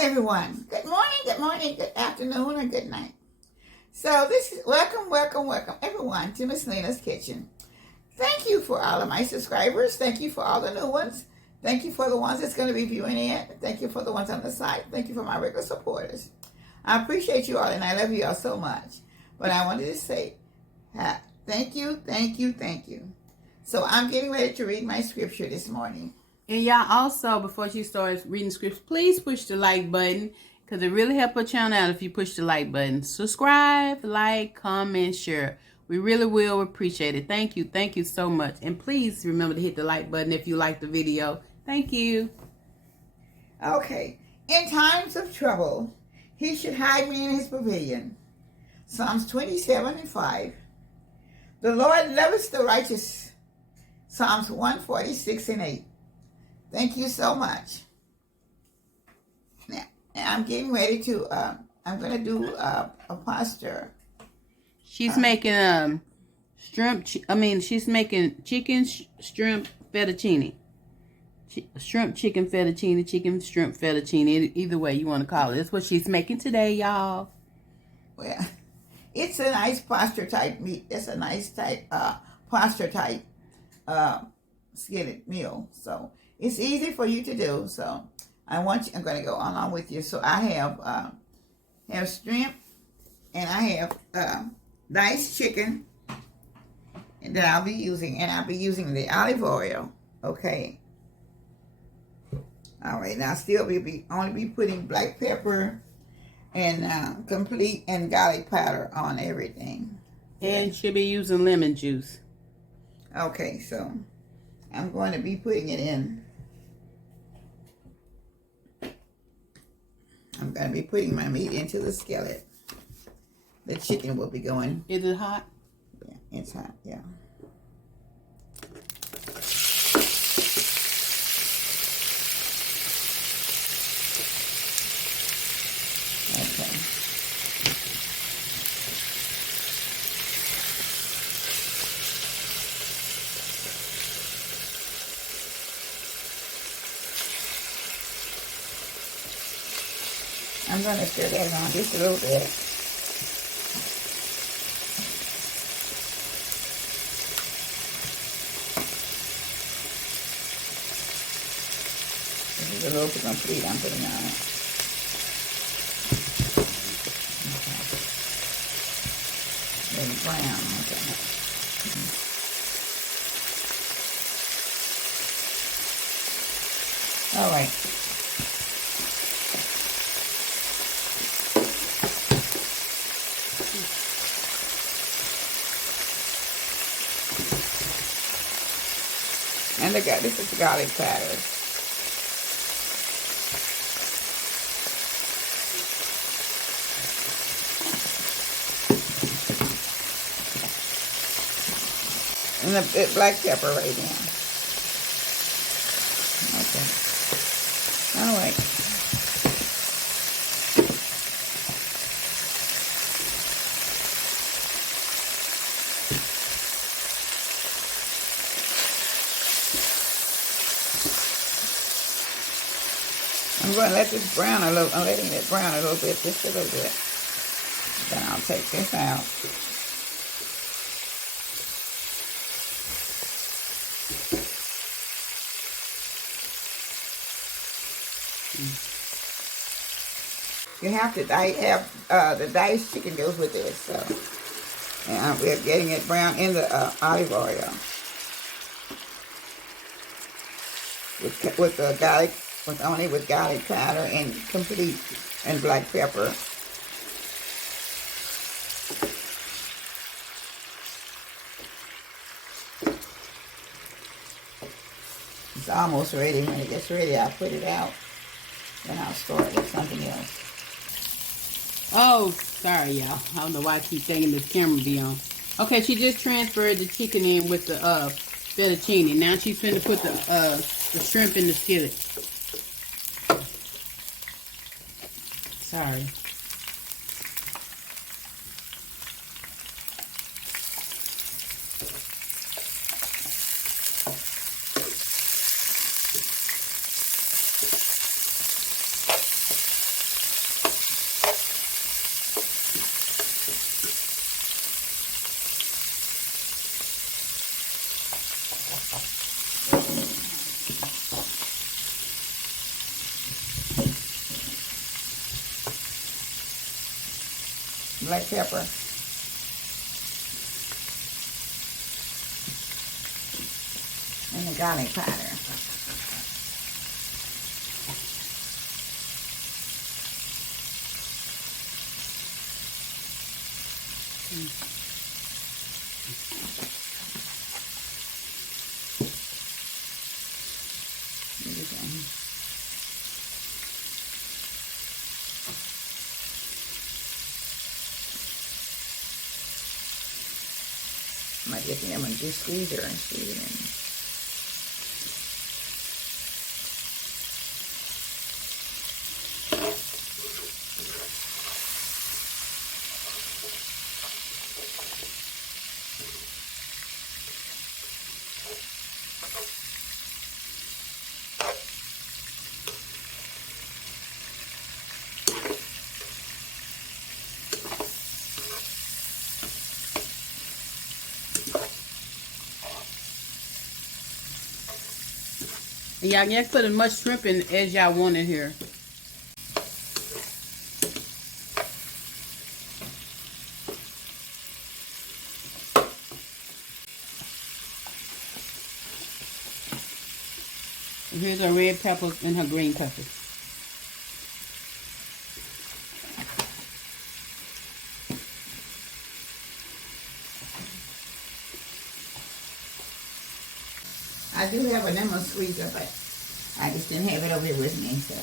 everyone. Good morning, good afternoon, or good night. So this is welcome everyone to Miss Lena's Kitchen. Thank you for all of my subscribers. Thank you for all the new ones. Thank you for the ones that's going to be viewing it. Thank you for the ones on the site. Thank you for my regular supporters. I appreciate you all and I love you all so much. But I wanted to say thank you. So I'm getting ready to read my scripture this morning. And y'all also, before you start reading scripts, please push the like button because it really helps our channel out if you push the like button. Subscribe, like, comment, share. We really will appreciate it. Thank you so much. And please remember to hit the like button if you like the video. Thank you. Okay. In times of trouble, he should hide me in his pavilion. Psalms 27:5. The Lord loveth the righteous. Psalms 146:8. Thank you so much. Now, I'm getting ready to, I'm going to do a pasta. She's making she's making chicken shrimp fettuccine. Shrimp chicken fettuccine, chicken shrimp fettuccine, either way you want to call it. That's what she's making today, y'all. Well, it's a nice pasta type meat. It's a nice type, pasta type skillet meal. So it's easy for you to do. So I'm going to go along with you. So I have shrimp and I have diced chicken that I'll be using, and I'll be using the olive oil. Okay. All right. Now still we'll only be putting black pepper and complete and garlic powder on everything. And she'll be using lemon juice. Okay, so I'm going to be putting it in. I'm going to be putting my meat into the skillet. The chicken will be going. Is it hot? Yeah, it's hot, yeah. Okay. I'm going to stir that on just a little bit. This is a little bit complete I'm putting on it. Okay. Brown, okay. All right. And this is the garlic powder. And the black pepper right now. Okay. All right. I'm going to let this brown a little. I'm letting it brown a little bit, just a little bit. Then I'll take this out. You have to have the diced chicken goes with this, so and we're getting it brown in the olive oil with the garlic, with garlic powder and complete and black pepper. It's almost ready. When it gets ready, I'll put it out. Then I'll store it with something else. Oh, sorry, y'all. I don't know why I keep thinking this camera be on. Okay, she just transferred the chicken in with the fettuccine. Now she's finna put the shrimp in the skillet. Sorry. black pepper. And the garlic powder. I might get the lemon juice squeezer and squeeze it in. And y'all can put as much shrimp in as y'all want in here. And here's her red peppers and her green peppers. I do have a lemon squeezer, but I just didn't have it over here with me, so.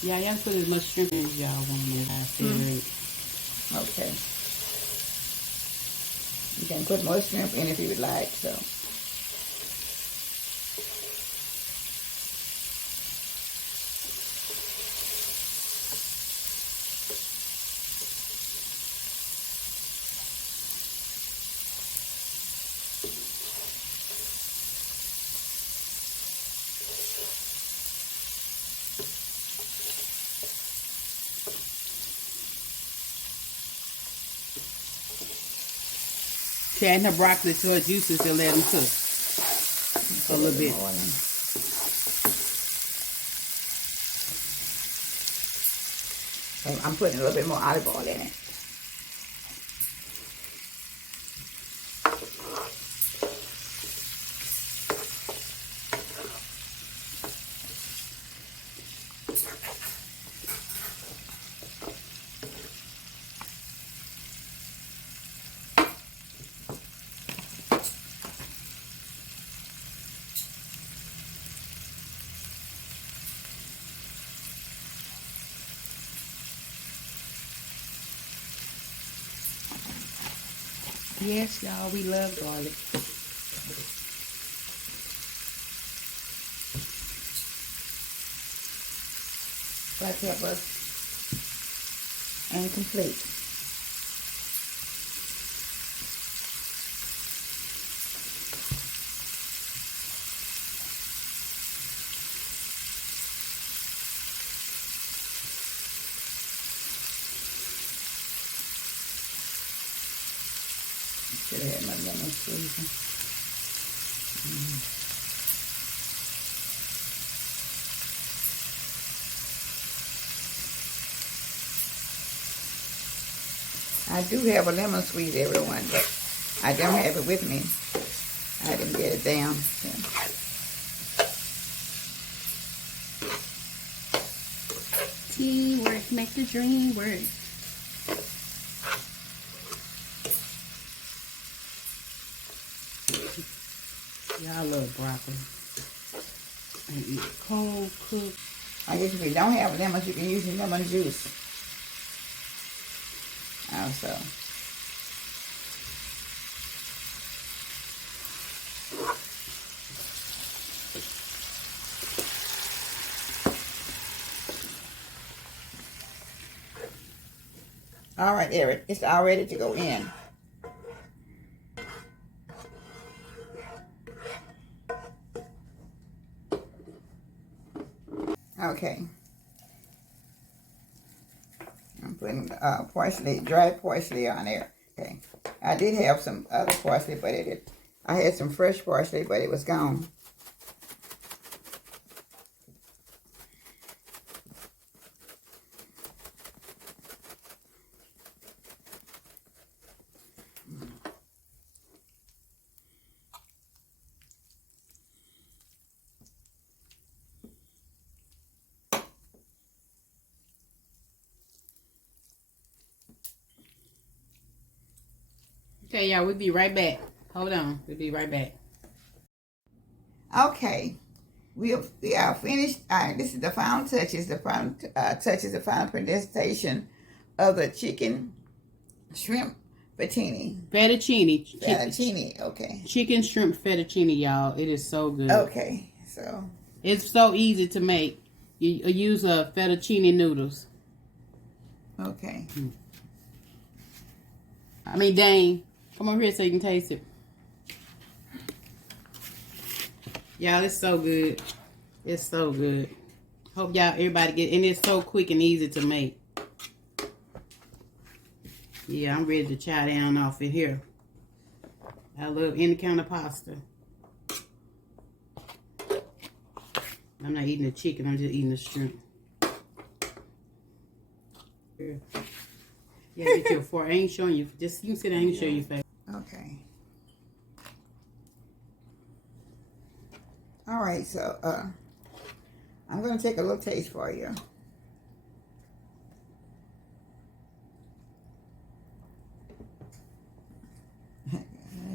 Yeah, y'all put as much shrimp as y'all want in there. Okay. You can put more shrimp in if you would like, so. She adding her broccoli to her juices to let them cook a little bit. I'm putting a little bit more olive oil in it. Yes, y'all, we love garlic. Black pepper and complete. Should have had my lemon squeezer. I do have a lemon squeeze, everyone, but I don't have it with me. I didn't get it down. So. Teamwork make the dream work. Y'all love broccoli. And eat cold cooked. I guess if you don't have lemons, you can use your lemon juice. Also. All right, Eric, it's all ready to go in. Okay. I'm putting parsley, dry parsley on there. Okay. I did have some other parsley, but I had some fresh parsley, but it was gone. Okay, y'all, we'll be right back. Hold on. We'll be right back. Okay. We are finished. This is the final touches. The final touches, the final presentation of the chicken shrimp fettuccine. Fettuccine. Okay. Chicken shrimp fettuccine, y'all. It is so good. Okay. So. It's so easy to make. You use fettuccine noodles. Okay. I mean, Dane, come over here so you can taste it. Y'all, it's so good. It's so good. Hope y'all, everybody get, and it's so quick and easy to make. Yeah, I'm ready to chow down off in here. I love any kind of pasta. I'm not eating the chicken, I'm just eating the shrimp. Yeah, get your fork. I ain't showing you. Just you can sit down and show your face. Okay. All right, so I'm gonna take a little taste for you. I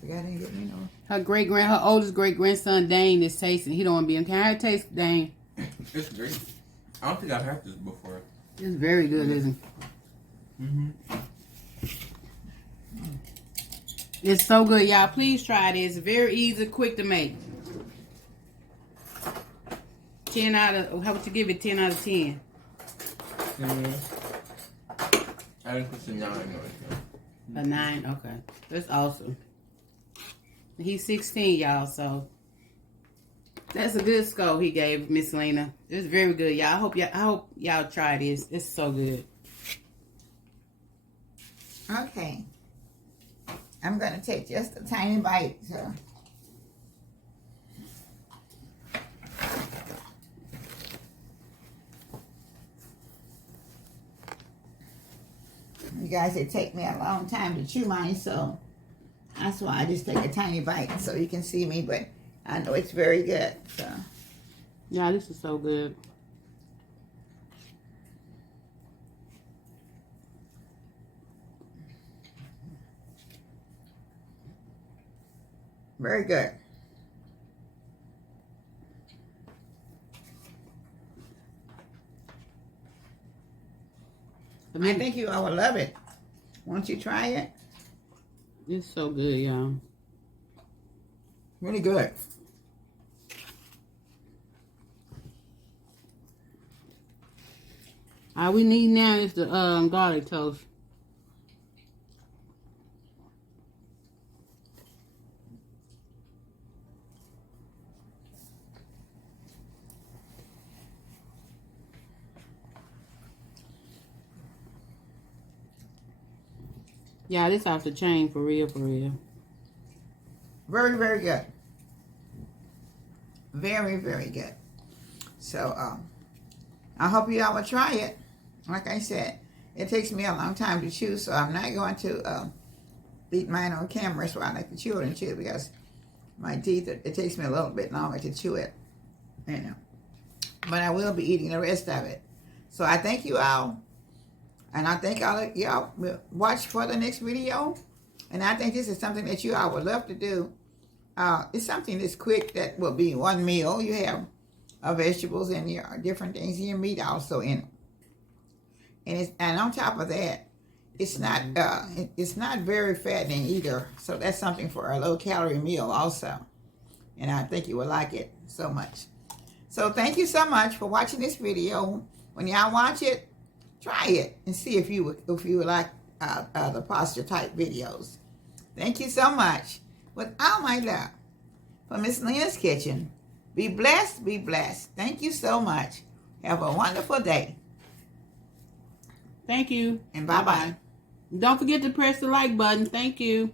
forgot to get me no. Her oldest great grandson Dane is tasting. He don't want to be in. Can I taste Dane? It's great. I don't think I've had this before. It's very good, isn't it? It's so good, y'all. Please try it. It's very easy, quick to make. 10 out of, how would you give it? 10 out of 10. I think it's a 9. A 9, okay. That's awesome. He's 16, y'all, so that's a good score he gave Miss Lena. It's very good, y'all. I hope y'all try this. It's so good. Okay. I'm gonna take just a tiny bite. So. You guys, it take me a long time to chew mine, so that's why I just take a tiny bite so you can see me, but I know it's very good. So. Yeah, this is so good. Very good. I think you all will love it. Won't you try it? It's so good, y'all. Really good. All we need now is the garlic toast. Yeah, this off the chain for real, for real. Very, very good. Very, very good. So, I hope you all will try it. Like I said, it takes me a long time to chew, so I'm not going to eat mine on camera, so I like to chew it and chew because my teeth, it takes me a little bit longer to chew it, you know. But I will be eating the rest of it. So I thank you all. And I think y'all will watch for the next video. And I think this is something that you all would love to do. It's something that's quick that will be one meal. You have vegetables and your different things, and your meat also in it. And on top of that, it's not very fattening either. So that's something for a low calorie meal also. And I think you will like it so much. So thank you so much for watching this video. When y'all watch it, try it and see if you would like the posture type videos. Thank you so much. With all my love from Miss Lena's Kitchen. Be blessed, be blessed. Thank you so much. Have a wonderful day. Thank you. And bye-bye. Don't forget to press the like button. Thank you.